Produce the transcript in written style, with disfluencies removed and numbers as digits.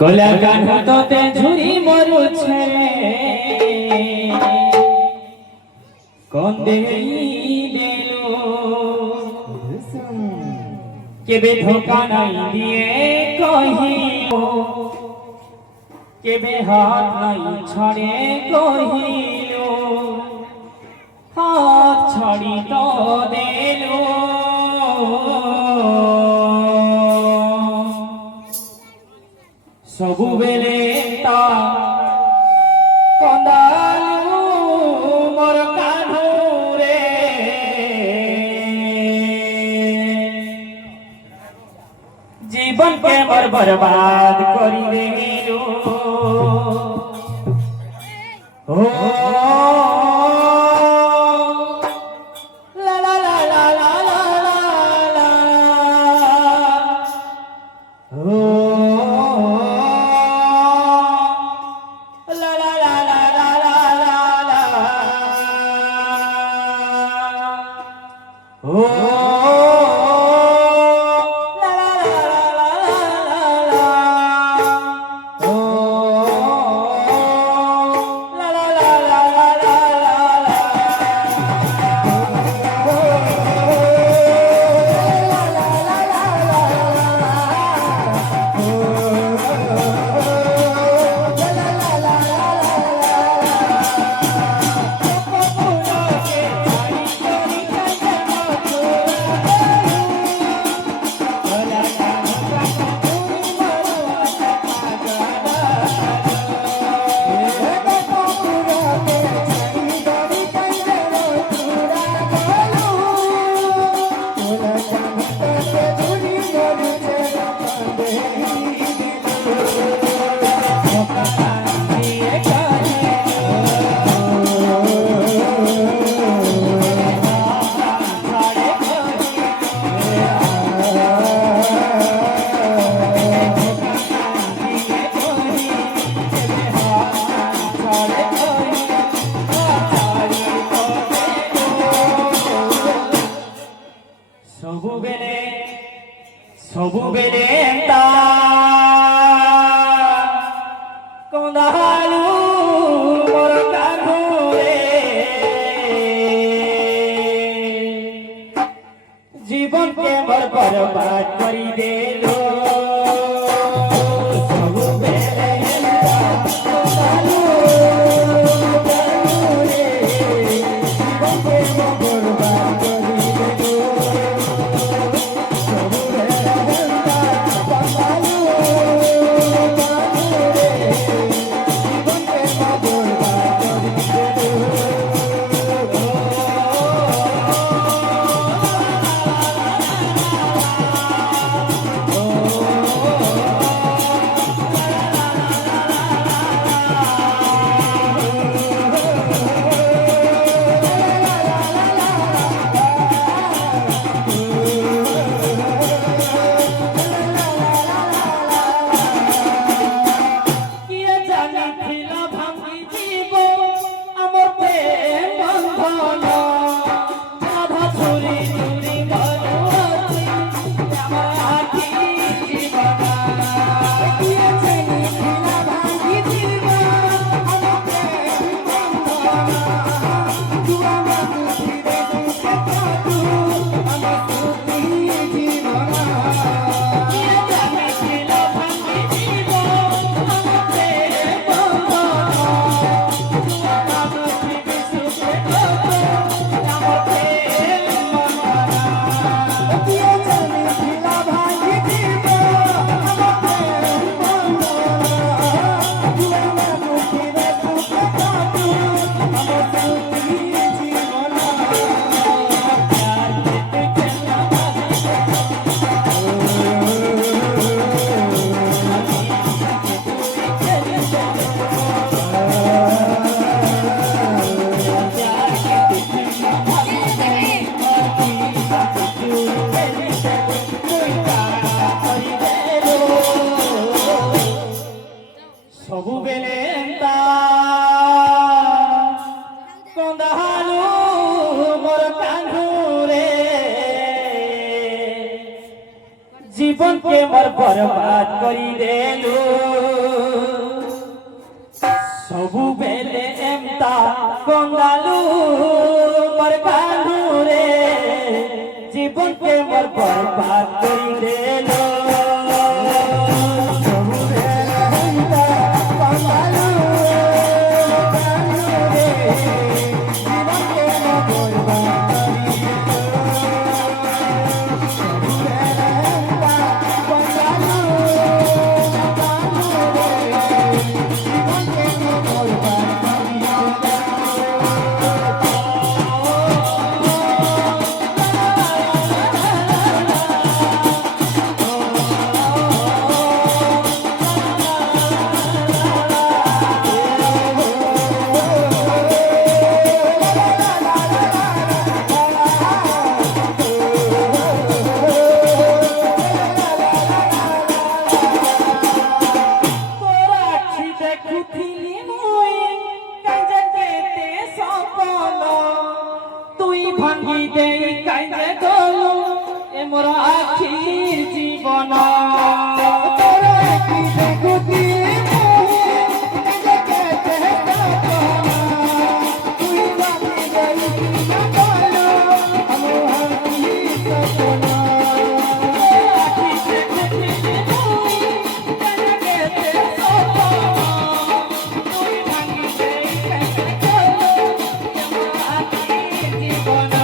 কলা কাঠতে ঝুরি মরুছে কন্দেই দেলো কেবে ধোকা নাই দিয়ে কহিল কেবে হাত নাই ছড়ে কহিল হাত ছড়ি তো দেলো ସବୁବେଳେ ତା କନ୍ଦାଲୁ ମୋର କାନ୍ଧରେ ଜୀବନ କେ ମୋର ବରବାଦ କରିଦେଲୁ ଓ ଲା ଲା ଲା ଲା ଲା ଲା ଲା ଓ ସବୁବେଳେ ତା କନ୍ଦାଲୁ ମୋର କାନ୍ଧରେ ଜୀବନ କେ ମୋର ବରବାଦ କରିଦେଲୁ জীবন কে মোর বরবাদ করি দেলু সবু বেলে এমতা কঙ্গালু মোর কালু রে জীবন কে মোর বরবাদ করি দেলু ভাঙ্গি দেই কাইলে গলো এ মোর আখির জীবন তোরা কি দেখুতি তুই ভাঙ্গি দেই না গলো আমার আখির জীবন আখি দেখুতি তুই কাইলে সপন তুই ভাঙ্গি দেই কাইলে গলো এ মোর আখির জীবন